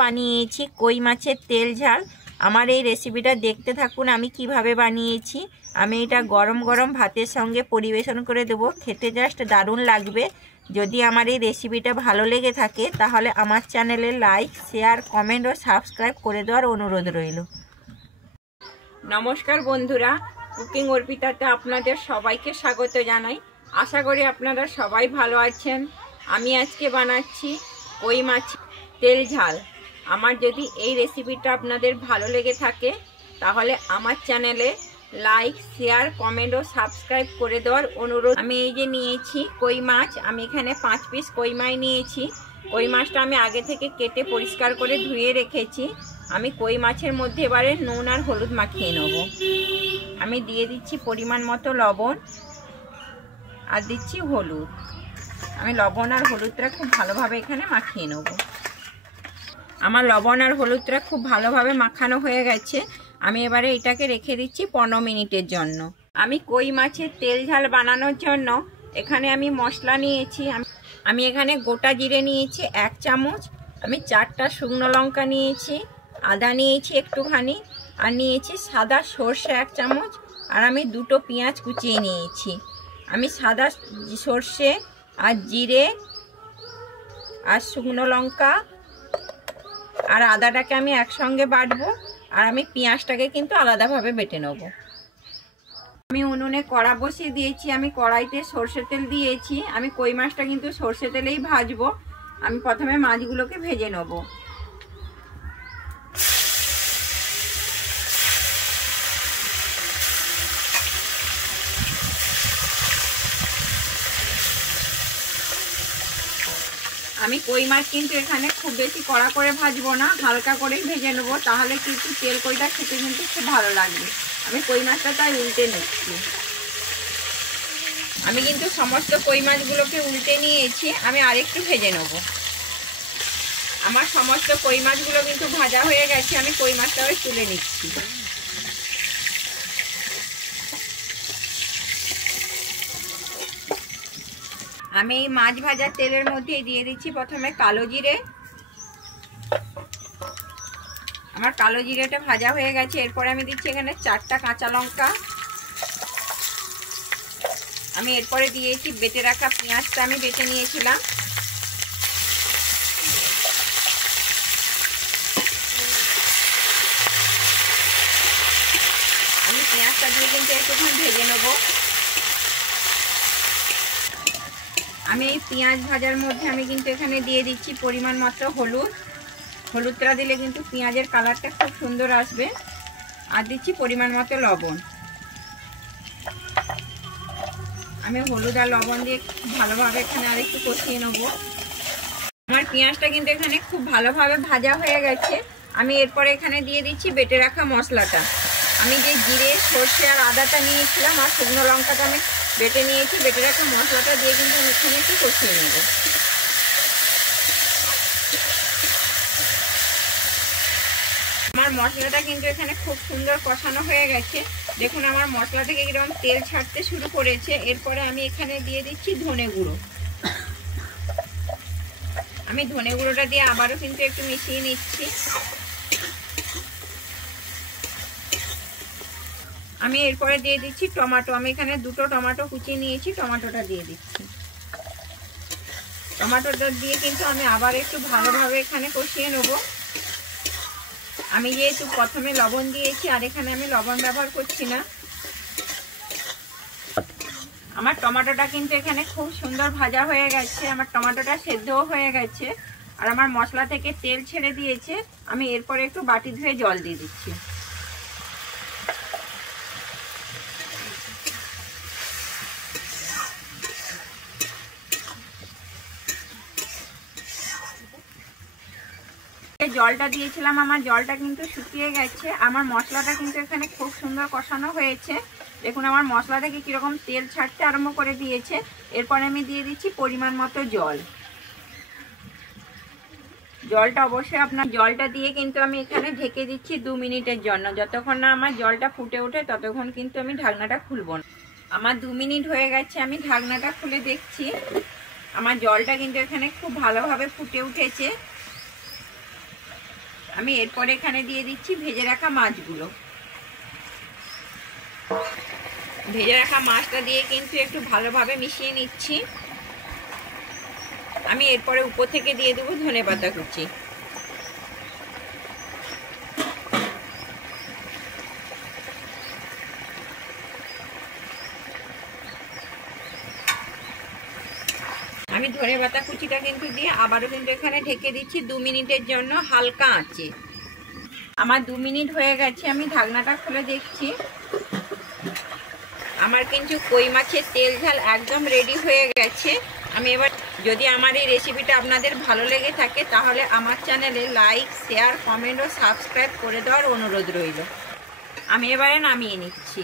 বানিয়েছি কই মাছের তেল ঝাল। আমার এই রেসিপিটা দেখতে থাকুন আমি কিভাবে বানিয়েছি। আমি এটা গরম গরম ভাতের সঙ্গে পরিবেশন করে দেবো, খেতে জাস্ট দারুণ লাগবে। যদি আমার এই রেসিপিটা ভালো লেগে থাকে তাহলে আমার চ্যানেলে লাইক, শেয়ার, কমেন্ট ও সাবস্ক্রাইব করে দেওয়ার অনুরোধ রইল। নমস্কার বন্ধুরা, কুকিং অর্পিতাতে আপনাদের সবাইকে স্বাগত জানাই। আশা করি আপনারা সবাই ভালো আছেন। আমি আজকে বানাচ্ছি কই মাছ তেল ঝাল। আমার যদি এই রেসিপিটা আপনাদের ভালো লেগে থাকে তাহলে আমার চ্যানেলে লাইক, শেয়ার, কমেন্ট ও সাবস্ক্রাইব করে দেওয়ার অনুরোধ। আমি এই যে নিয়েছি কই মাছ, আমি এখানে 5 পিস কই মাছ নিয়েছি। কই মাছটা আমি আগে থেকে কেটে পরিষ্কার করে ধুয়ে রেখেছি। আমি কই মাছের মধ্যে এবারে নুন আর হলুদ মাখিয়ে নেব। আমি দিয়ে দিচ্ছি পরিমাণ মতো লবণ আর দিচ্ছি হলুদ। আমি লবণ আর হলুদটা খুব ভালোভাবে এখানে মাখিয়ে নেব। আমার লবণ আর হলুদটা খুব ভালোভাবে মাখানো হয়ে গেছে। আমি এবারে এটাকে রেখে দিচ্ছি 15 মিনিটের জন্য। আমি কই মাছের তেল ঝাল বানানোর জন্য এখানে আমি মশলা নিয়েছি। আমি এখানে গোটা জিরে নিয়েছি 1 চামচ, আমি 4টা শুকনো লঙ্কা নিয়েছি, আদা নিয়েছি একটুখানি, আর নিয়েছি সাদা সর্ষে 1 চামচ, আর আমি 2টো পেঁয়াজ কুচিয়ে নিয়েছি। আমি সাদা সর্ষে আর জিরে আর শুকনো লঙ্কা আর আদাটাকে আমি একসঙ্গে বাটবো, আর আমি পেঁয়াজটাকে কিন্তু আলাদাভাবে বেটে নেব। আমি উনুনে কড়া বসিয়ে দিয়েছি। আমি কড়াইতে সর্ষে তেল দিয়েছি। আমি কই মাছটা কিন্তু সর্ষে তেলেই ভাজবো। আমি প্রথমে মাছগুলোকে ভেজে নেব। আমি কই মাছ কিন্তু এখানে খুব বেশি কড়া করে ভাজবো না, হালকা করেই ভেজে নেবো, তাহলে কিন্তু তেল কইটা খেতে কিন্তু খুব ভালো লাগবে। আমি কই মাছটা তাই উল্টে নিচ্ছি। আমি কিন্তু সমস্ত কই মাছগুলোকে উল্টে নিয়েছি। আমি আরেকটু ভেজে নেব। আমার সমস্ত কই মাছগুলো কিন্তু ভাজা হয়ে গেছে। আমি কই মাছটাও তুলে নিচ্ছি। আমি এই মাছ ভাজার তেলের মধ্যে দিয়ে দিচ্ছি প্রথমে কালো জিরে। আমার কালো জিরেটা ভাজা হয়ে গেছে। এরপরে আমি দিচ্ছি এখানে 4টা কাঁচা লঙ্কা। আমি এরপরে দিয়েছি বেটে রাখা পেঁয়াজটা, আমি বেটে নিয়েছিলাম। আমি পেঁয়াজটা দিয়ে কিন্তু একটুখানি ভেজে নেব। আমি এই পেঁয়াজ ভাজার মধ্যে আমি কিন্তু এখানে দিয়ে দিচ্ছি পরিমাণ মতো হলুদ। হলুদটা দিলে কিন্তু পেঁয়াজের কালারটা খুব সুন্দর আসবে। আর দিচ্ছি পরিমাণ মতো লবণ। আমি হলুদ আর লবণ দিয়ে ভালোভাবে এখানে আরেকটু কষিয়ে নেব। আমার পেঁয়াজটা কিন্তু এখানে খুব ভালোভাবে ভাজা হয়ে গেছে। আমি এরপরে এখানে দিয়ে দিচ্ছি বেটে রাখা মশলাটা। আমি যে জিরে, সর্ষে আর আদাটা নিয়েছিলাম আর শুকনো লঙ্কাটা আমি বেটে নিয়েছি। বেটে রাখা মশলাটা দিয়ে কিন্তু আমি এখানে একটু কষিয়ে নেব। আমার মশলাটা কিন্তু এখানে খুব সুন্দর কষানো হয়ে গেছে। দেখুন আমার মশলা থেকে এরকম তেল ছাড়তে শুরু করেছে। এরপরে আমি এখানে দিয়ে দিচ্ছি ধনে গুঁড়ো। আমি ধনে গুঁড়োটা দিয়ে আবারও কিন্তু একটু মিশিয়ে নিচ্ছি। আমি এরপরে দিয়ে দিচ্ছি টমেটো। আমি এখানে 2টো টমেটো কুচিয়ে নিয়েছি, টমেটোটা দিয়ে দিচ্ছি। টমেটোটা দিয়ে কিন্তু আমি আবার একটু ভালোভাবে এখানে কষিয়ে নেব। আমি যেহেতু প্রথমে লবণ দিয়েছি আর এখানে আমি লবণ ব্যবহার করছি না। আমার টমেটোটা কিন্তু এখানে খুব সুন্দর ভাজা হয়ে গেছে। আমার টমেটোটা সেদ্ধও হয়ে গেছে আর আমার মশলা থেকে তেল ছেড়ে দিয়েছে। আমি এরপরে একটু বাটি ধুয়ে জল দিয়ে দিচ্ছি। জলটা দিয়েছিলাম, আমার জলটা কিন্তু শুকিয়ে গেছে। আমার মশলাটা কিন্তু এখানে খুব সুন্দর কষানো হয়েছে। দেখুন আমার মশলা থেকে কিরকম তেল ছাড়তে আরম্ভ করে দিয়েছে। এরপরে আমি দিয়ে দিচ্ছি পরিমাণ মতো জল। জলটা অবশ্যই আপনার জলটা দিয়ে কিন্তু আমি এখানে ঢেকে দিচ্ছি 2 মিনিটের জন্য। যতক্ষণ না আমার জলটা ফুটে ওঠে ততক্ষণ কিন্তু আমি ঢাকনাটা খুলবো না। আমার 2 মিনিট হয়ে গেছে। আমি ঢাকনাটা খুলে দেখছি আমার জলটা কিন্তু এখানে খুব ভালোভাবে ফুটে উঠেছে। আমি এরপরে এখানে দিয়ে দিচ্ছি ভেজে রাখা মাছগুলো। ভেজে রাখা মাছটা দিয়ে কিন্তু একটু ভালোভাবে মিশিয়ে নিচ্ছি। আমি এরপরে উপর থেকে দিয়ে দেবো ধনেপাতা কুচি। আমি ধনেপাতা কুচিটা কিন্তু দিয়ে আবারও কিন্তু এখানে ঢেকে দিচ্ছি 2 মিনিটের জন্য হালকা আঁচে। আমার 2 মিনিট হয়ে গেছে, আমি ঢাকনাটা খুলে দেখছি। আমার কিন্তু কই মাছের তেল ঝাল একদম রেডি হয়ে গেছে। আমি এবার, যদি আমার এই রেসিপিটা আপনাদের ভালো লেগে থাকে তাহলে আমার চ্যানেলে লাইক, শেয়ার, কমেন্ট ও সাবস্ক্রাইব করে দেওয়ার অনুরোধ রইল। আমি এবারে নামিয়ে নিচ্ছি।